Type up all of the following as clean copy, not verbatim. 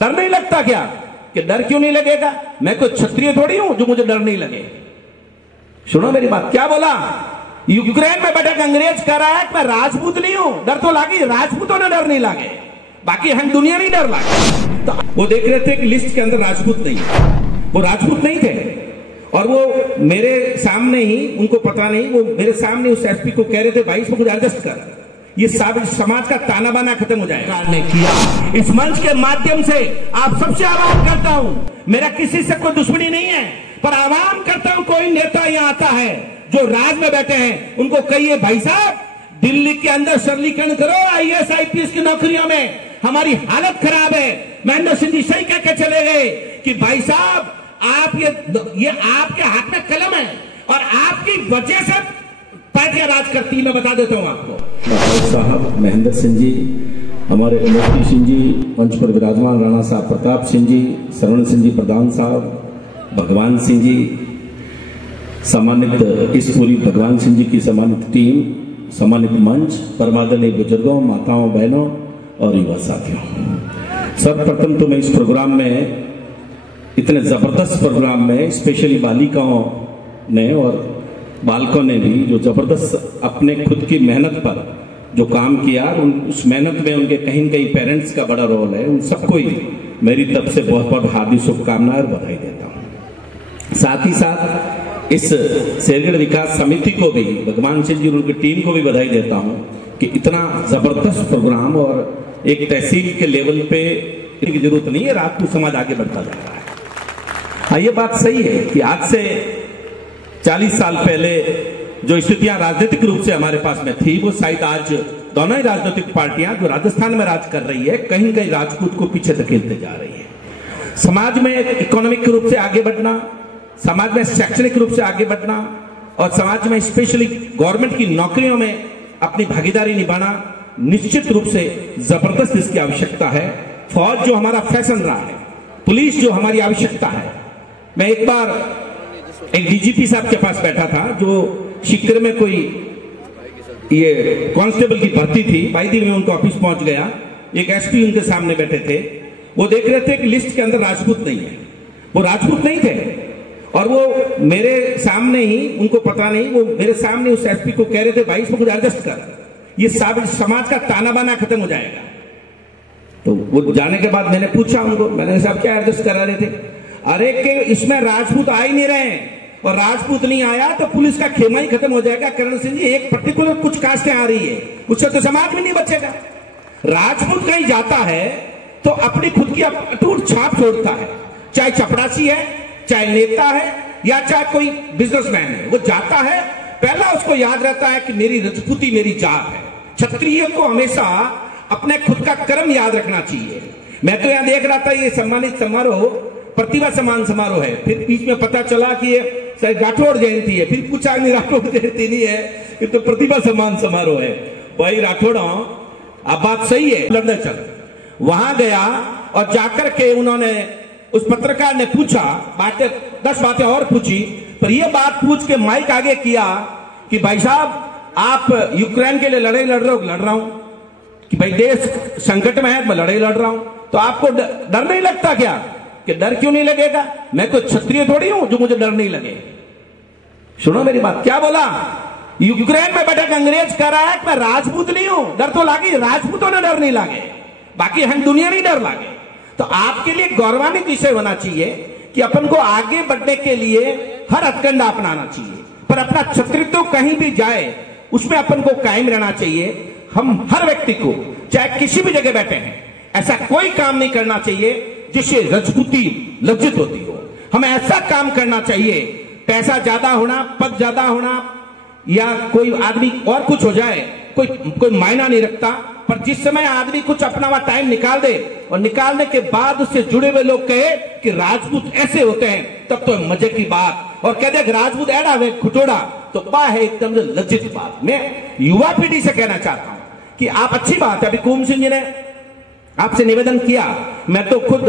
डर नहीं लगता क्या? कि डर क्यों नहीं लगेगा? मैं कोई क्षत्रिय थोड़ी हूं जो मुझे डर नहीं लगे। सुनो मेरी बात, क्या बोला? यूक्रेन में बैठा अंग्रेज कह रहा है कि मैं राजपूत नहीं हूं। डर तो लागी, राजपूतों ने डर नहीं लागे, बाकी हम दुनिया नहीं डर लागे। तो वो देख रहे थे कि लिस्ट के अंदर राजपूत नहीं है, वो राजपूत नहीं थे। और वो मेरे सामने ही, उनको पता नहीं, वो मेरे सामने उस एसपी को कह रहे थे भाई इसको कुछ एडजस्ट कर, ये समाज का ताना बाना खत्म हो जाएगा। ने किया इस मंच के माध्यम से आप सबसे आह्वान करता हूं, मेरा किसी से कोई दुश्मनी नहीं है, पर आह्वान करता हूं कोई नेता यहां आता है जो राज में बैठे हैं, उनको कहिए भाई साहब दिल्ली के अंदर सरलीकरण करो, IAS IPS की नौकरियों में हमारी हालत खराब है। महेंद्र सिंह जी सही कह के चले गए कि भाई साहब आप ये आपके हाथ में कलम है और आपकी वजह से पार्टियां राज करती है। मैं बता देता हूं आपको। साहब महेंद्र सिंह जी, हमारे मोती सिंह जी, मंच पर विराजमान राणा साहब प्रताप सिंह जी, शरण सिंह जी प्रधान साहब, भगवान सिंह जी, सम्मानित इस पूरी भगवान सिंह जी की सम्मानित टीम, सम्मानित मंच, परमादरणीय बुजुर्गों, माताओं, बहनों और युवा साथियों, सर्वप्रथम तो मैं इस प्रोग्राम में, इतने जबरदस्त प्रोग्राम में स्पेशली बालिकाओं ने और बालकों ने भी जो जबरदस्त अपने खुद की मेहनत पर जो काम किया, उस मेहनत में उनके कहीं न कहीं पेरेंट्स का बड़ा रोल है। उन सबको ही मेरी तरफ से बहुत बहुत हार्दिक शुभकामनाएं और बधाई देता हूं। साथ ही साथ इस शेरगढ़ विकास समिति को भी, भगवान सिंह जी और उनकी टीम को भी बधाई देता हूं कि इतना जबरदस्त प्रोग्राम, और एक तहसील के लेवल पे की जरूरत नहीं है, राजपूत समाज आगे बढ़ता जा रहा है। हाँ, ये बात सही है कि आज से 40 साल पहले जो स्थितियां राजनीतिक रूप से हमारे पास में थी, वो शायद आज दोनों ही राजनीतिक पार्टियां जो राजस्थान में राज कर रही है, कहीं कहीं राजपूत को पीछे धकेलते जा रही है। समाज में इकोनॉमिक रूप से आगे बढ़ना, समाज में शैक्षणिक रूप से आगे बढ़ना, और समाज में स्पेशली गवर्नमेंट की नौकरियों में अपनी भागीदारी निभाना निश्चित रूप से जबरदस्त इसकी आवश्यकता है। फौज जो हमारा फैशन रहा है, पुलिस जो हमारी आवश्यकता है। मैं एक बार एक DGP साहब के पास बैठा था, जो शिकर में कोई ये कांस्टेबल की भर्ती थी, भाई दिन में उनका ऑफिस पहुंच गया, एक SP उनके सामने बैठे थे, वो देख रहे थे कि लिस्ट के अंदर राजपूत नहीं है, वो राजपूत नहीं थे। और वो मेरे सामने ही, उनको पता नहीं, वो मेरे सामने उस SP को कह रहे थे भाई इसको कुछ एडजस्ट कर, ये समाज का ताना बाना खत्म हो जाएगा। तो वो जाने के बाद मैंने पूछा उनको, मैंने साहब क्या एडजस्ट करा रहे थे? अरे कि इसमें राजपूत आ ही नहीं रहे हैं, और राजपूत नहीं आया तो पुलिस का खेमा ही खत्म हो जाएगा। करण सिंह जी, एक पर्टिकुलर कुछ कास्टें आ रही है, उससे तो समाज में नहीं बचेगा। राजपूत कहीं जाता है तो अपनी खुद की अटूट छाप छोड़ता है, चाहे चपरासी है, चाहे नेता है, या चाहे कोई बिजनेसमैन है। वो जाता है, पहला उसको याद रहता है कि मेरी राजपूती मेरी जात है। क्षत्रिय को हमेशा अपने खुद का कर्म याद रखना चाहिए। मैं तो यहां देख रहा था, ये सम्मानित समारोह प्रतिभा सम्मान समारोह है, फिर बीच में पता चला कि ये राठौड़ जयंती है, फिर पूछा नहीं राठौड़ जयंती नहीं है, ये तो प्रतिभा सम्मान समारोह है। भाई राठौड़, अब बात सही है, लंदन चल, वहां गया और जाकर के उन्होंने, उस पत्रकार ने पूछा बातें, 10 बातें और पूछी, पर यह बात पूछ के माइक आगे किया कि भाई साहब आप यूक्रेन के लिए लड़ाई लड़ रहे हो? लड़ रहा हूं। कि भाई देश संकट में है, मैं लड़ाई लड़ रहा हूं। तो आपको डर नहीं लगता क्या? कि डर क्यों नहीं लगेगा? मैं कोई क्षत्रिय थोड़ी हूं जो मुझे डर नहीं लगे। सुनो मेरी बात, क्या बोला? यूक्रेन में बैठा अंग्रेज कह रहा है कि मैं राजपूत नहीं हूं। डर तो लागी, राजपूतों ने डर नहीं लागे, बाकी हम दुनिया नहीं डर लागे। तो आपके लिए गौरवान्वित विषय होना चाहिए कि अपन को आगे बढ़ने के लिए हर हथकंडा अपनाना चाहिए, पर अपना क्षत्रित्व कहीं भी जाए उसमें अपन को कायम रहना चाहिए। हम हर व्यक्ति को, चाहे किसी भी जगह बैठे हैं, ऐसा कोई काम नहीं करना चाहिए जिससे राजपूती लज्जित होती हो। हमें ऐसा काम करना चाहिए, पैसा ज्यादा होना, पद ज्यादा होना, या कोई आदमी और कुछ हो जाए, कोई मायना नहीं रखता, पर जिस समय आदमी कुछ अपना हुआ टाइम निकाल दे और निकालने के बाद उससे जुड़े हुए लोग कहे कि राजपूत ऐसे होते हैं, तब तो मजे की बात, और कह दे राजपूत ऐडा वे खुटोड़ा, तो बा है एकदम लज्जित बात। मैं युवा पीढ़ी से कहना चाहता हूं कि आप, अच्छी बात है, अभी कुम सिंह जी ने आपसे निवेदन किया, मैं तो खुद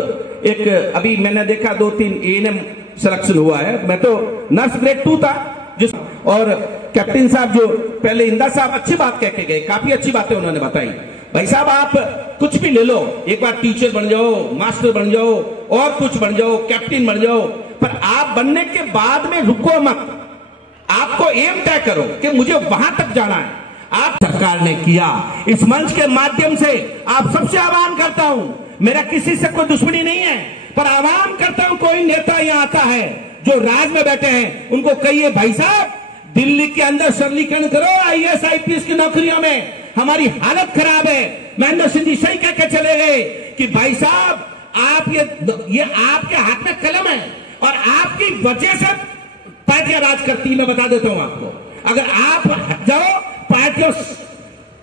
एक, अभी मैंने देखा 2-3 ANM सिलेक्शन हुआ है, मैं तो नर्स ग्रेड 2 था, जिस, और कैप्टन साहब जो पहले इंदा साहब अच्छी बात कह के गए, काफी अच्छी बातें उन्होंने बताई, भाई साहब आप कुछ भी ले लो, एक बार टीचर बन जाओ, मास्टर बन जाओ, और कुछ बन जाओ, कैप्टन बन जाओ, पर आप बनने के बाद में रुको मत। आपको एम तय करो कि मुझे वहां तक जाना है। आप सरकार ने किया, इस मंच के माध्यम से आप सबसे आह्वान करता हूं, मेरा किसी से कोई दुश्मनी नहीं है, पर आह्वान करता हूं कोई नेता यहां आता है जो राज में बैठे हैं, उनको कहिए भाई साहब दिल्ली के अंदर सरलीकरण करो, IAS IPS की नौकरियों में हमारी हालत खराब है। महेंद्र सिंह जी सही कह के चले गए कि भाई साहब आप ये आपके हाथ में कलम है और आपकी वजह से पार्टियां राज करती है। मैं बता देता हूं आपको, अगर आप हट जाओ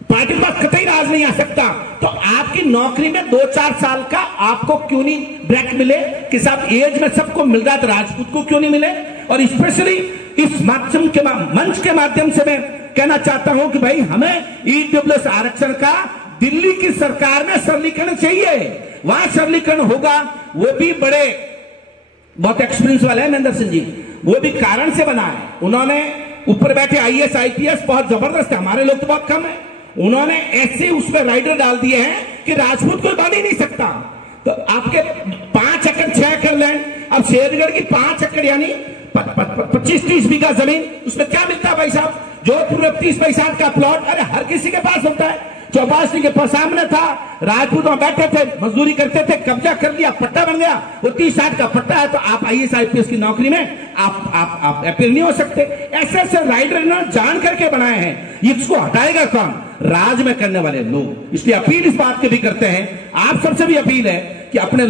पार्टी पर कतई राज नहीं आ सकता। तो आपकी नौकरी में 2-4 साल का आपको क्यों नहीं ब्रेक मिले कि साहब एज में सबको मिल रहा है तो राजपूत को क्यों नहीं मिले। और स्पेशली इस माध्यम के मंच के माध्यम से मैं कहना चाहता हूं कि भाई हमें EWS आरक्षण का दिल्ली की सरकार में सरलीकरण चाहिए, वहां सरलीकरण होगा। वो भी बड़े बहुत एक्सपीरियंस वाले हैं महेंद्र सिंह जी, वो भी कारण से बना है। उन्होंने ऊपर बैठे IAS IPS बहुत जबरदस्त है, हमारे लोग तो बहुत कम है। उन्होंने ऐसे उसमें राइडर डाल दिए हैं कि राजपूत कोई बन ही नहीं सकता। तो आपके 5 एकड़ 6 एकड़ लैंड, अब शेरगढ़ की 5 एकड़ यानी 25-30 बीघा जमीन, उसमें क्या मिलता है भाई साहब? जोधपुर में 30 पैसा का प्लॉट, अरे हर किसी के पास होता है। चौपासी के पास सामने था, राजपूत वहां बैठे थे, मजदूरी करते थे, कब्जा कर लिया, पट्टा बन गया, वो 30-60 का पट्टा है। तो आप IAS IPS की नौकरी में आप अपील नहीं हो सकते। ऐसे ऐसे राइडर ने जान करके बनाए हैं, इसको हटाएगा कौन? राज में करने वाले लोग। इसलिए अपील इस बात की भी करते हैं, आप सबसे भी अपील है कि अपने